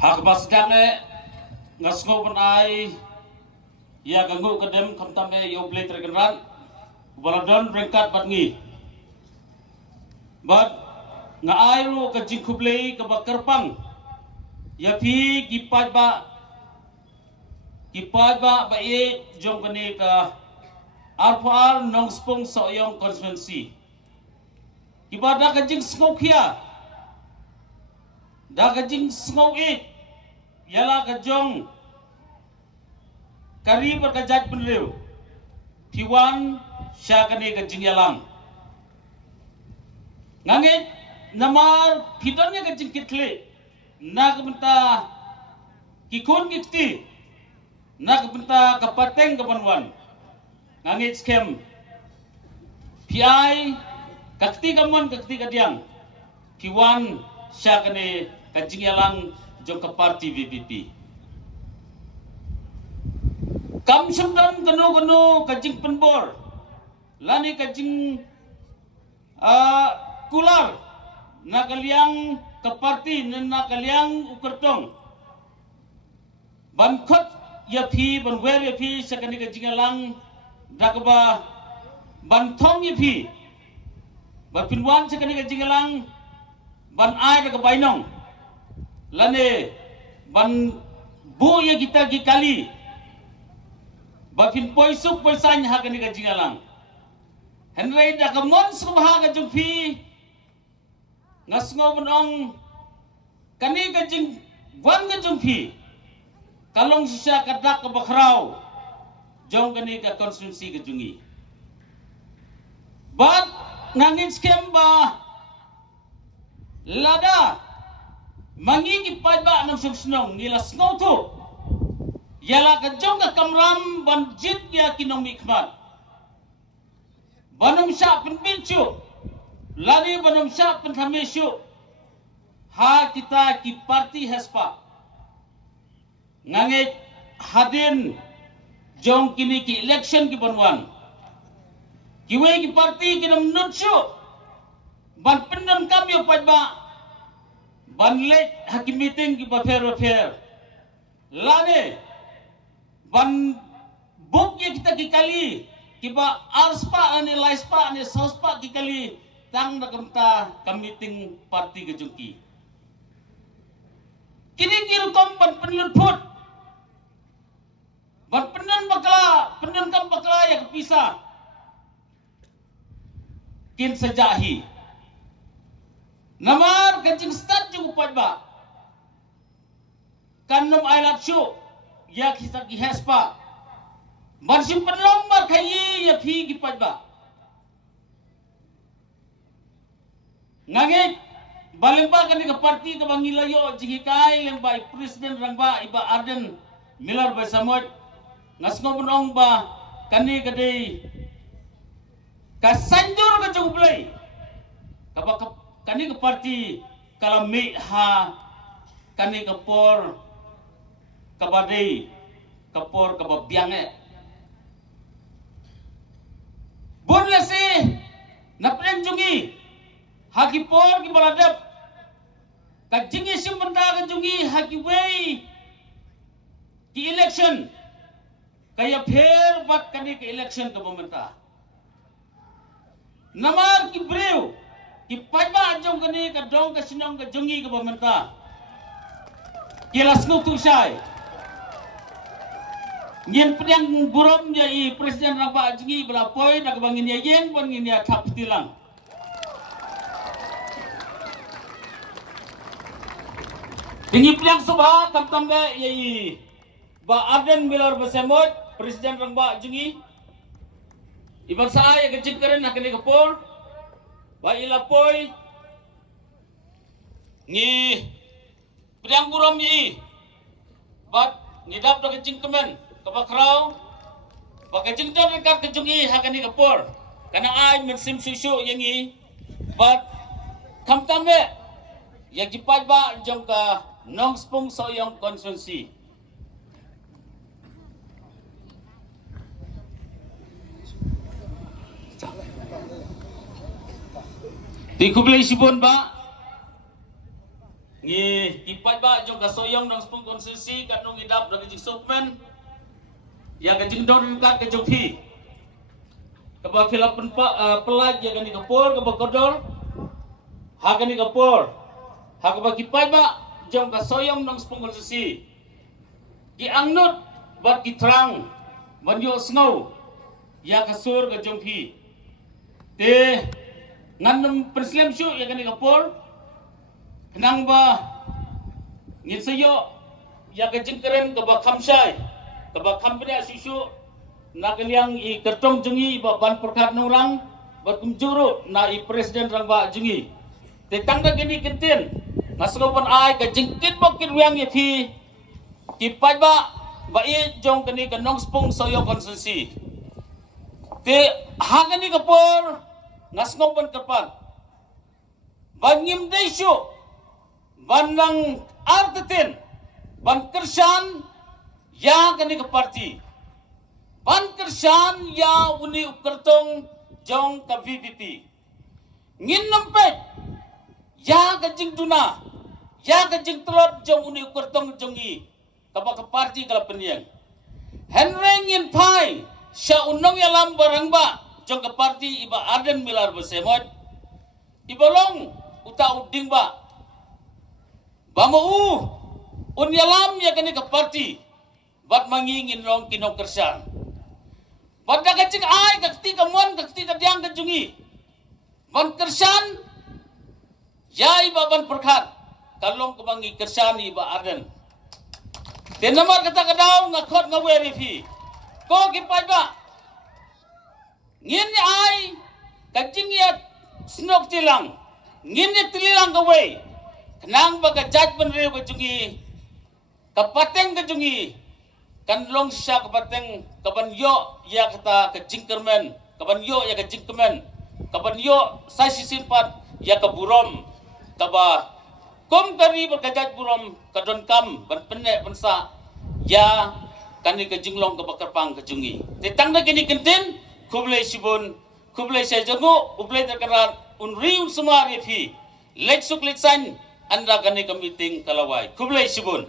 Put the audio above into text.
hak basdane ngasgo panai ya ganggu kedem kamtame yo play tergeran baladon berangkat batngi bat ngairu ke jingkuplay ke bakerpang ya pi kipaj ba ba e jong kene ka arpar nong spong soyong konstituensi ibadah ke jing smokia da ke jing smoke yala ke jong kari berkajat penriu piwan syakane ke jing yalang ngangit namar pidonnya ke jing kitle nak benta kikun kikti nak benta kapateng kapanwan ngangit skem PI kakti kamon kakti kadiang piwan syakane ke jing yalang jong ke parti VPP kam syamdan geno kajing penbor lani kajing kular nakaliang ke parti nakaliang ukertong bankot ya phi banwer ya phi sakani kajing alang dakba bantong ya phi bapinwan sakani kajing alang ban ai dak bainong lane ban bu ya kita gikali bapin poisuk poisanya hakani kajing alang henry dakamon subha ka jungpi ngasngo benong kani kajing wan ka jungpi kalong sisa kadak ka bakrau jong kani ka konsumsi ka jungi bat ngangin skem ba lada mangi ipad ba ng sungsnong nilas ngoto yala ka jong ka kamram banjit ya kinomikmat banum sya penbincu lani banum sya penthamisyu ha kita ki parti haspa ngangit hadin jong kini ki election ki banwan kiwe ki parti kinam nutsyu ban penam kami padba ban let hakim meeting ki bafer lani ban buk ya kita kikali kiba arspa ane laispa ane sospa kikali tang nakamta kamiting parti kejungki kini kiru kom ban penun put ban penun kam bakla ya kepisa kin sejahi namar kencing start jung upad ba kanum ailat syu ya kita kihespa Marsim penlong mar kayi ya phi gipad ba ngangit balemba kani ke parti ke bangilayo jihikai lemba presiden rangba iba Arden Miller ba samot ngasngo penong ba kani kadai kasanjur ka jublay kapag kani ke parti kalami ha kani ke por kabadai kapor kababiange Bunla si naplenjungi hakipor ki baladap kajingi simbanda kajungi hakiway ki election kaya pher bat kani ke election ka pemerinta namar ki brew ki pajba jong kani ka dong ka sinong ka jungi ka pemerinta kilas ngutu sai Nyen pedang burom jadi presiden rapa jingi belapoi nak bangin ya yen pun ngin ya tap tilang. Tinggi pedang subha tam tambe yai ba Arden Miller besemot presiden rapa jingi. Iban saya kecil keren nak ni kapor. Ba ilapoi ni pedang burom ni. Bat ngidap dak kecil kemen. Kapakraw baka jingdan rekat kejungi hakani kapor kana ay mensim susu yangi but kamtame yang jipat ba jong ka nong spong soyong konstituensi di kublai sibon ba ipat ba jong kasoyong ng spong konsensi kanong idap ng jing sukmen ya ka jing don kat ka jong phi kaba khilapan pa pelaj ya kani kapor kaba kodol ha kani kapor ha kaba kipat ba jong kasoyong ng spong konsensi ki angnut bat ki trang manyo sngow ya kasur ka jong phi te nganam preslam syu ya kani kapor kenang ba ngin sayo ya ka jingkeren ka ba khamsai ka ba khampria susu na kaliang I kertong jengi ba ban perkat nurang ba kumjuru na I presiden rang ba jengi te tangda gini kentin nasropan ai ka jingkit ba kirwiang ye phi ki pai ba I jong kani ka nong spong soyo konsensi te hagani ka por ngasngopan kapan bangim desyo banang artetin ban kersan ya kani ke parti ban kersan ya uni ukertong jong ka VVP ngin nampet ya ka jing tuna ya ka jing telot jong uni ukertong jongi kapa ke parti kala peniang henreng yin pai sya unong ya lam barang ba jong ke parti iba arden milar besemot ibolong uta uding ba Bamau unyalam ya kani ke parti bat mangingin rong kinong kersan bat da kacik ai kakti kamuan kakti kadiang kajungi ban kersan yai baban perkat kalong kebangi kersan iba arden tenamar kata kadau ngakot ngaweri fi ko kipai ba ngin ai kajing ya snok tilang ngin ya tililang kawai kenang baga judgment reu kajungi kapateng kajungi kanlong sya kapateng kaban yo ya kata kajingkermen kaban yo ya kajingkemen kaban yo sai simpat ya kaburom kaba kom kari berkajat burom kadon kam ban penek bensa ya kani kajinglong kabakarpang kajungi tetang na kini kentin kublai sibun kublai saya jago ublai terkerat unri un semua refi lek suk lek san anda kani kamiting kalawai kublai sibun